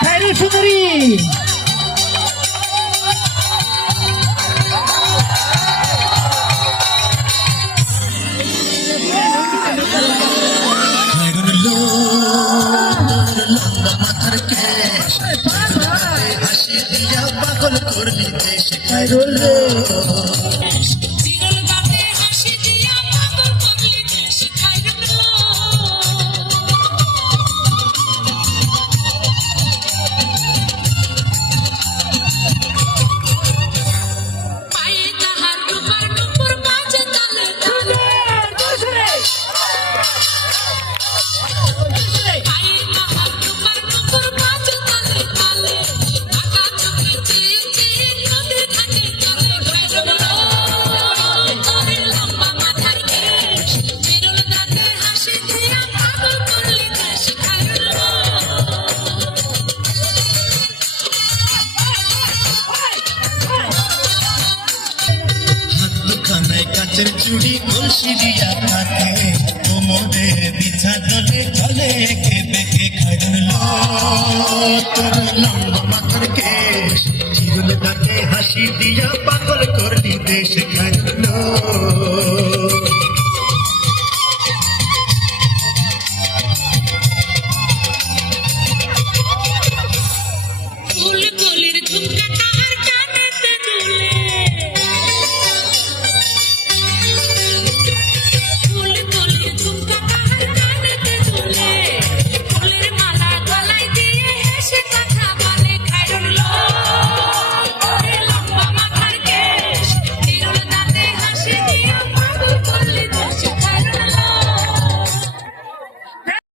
খায়রুল সুন্দরী পাগল করলি দেশ খায়রুল রে কাচের চুড়ি কলসি দিয়া থাকে কোমরে বিছা দলে চলে কে দেখে খায়রুল তোর লম্বা মাথার কেশ চিরুল তাকে হাসি দিয়া পাগল করলি দেশ খায়রুল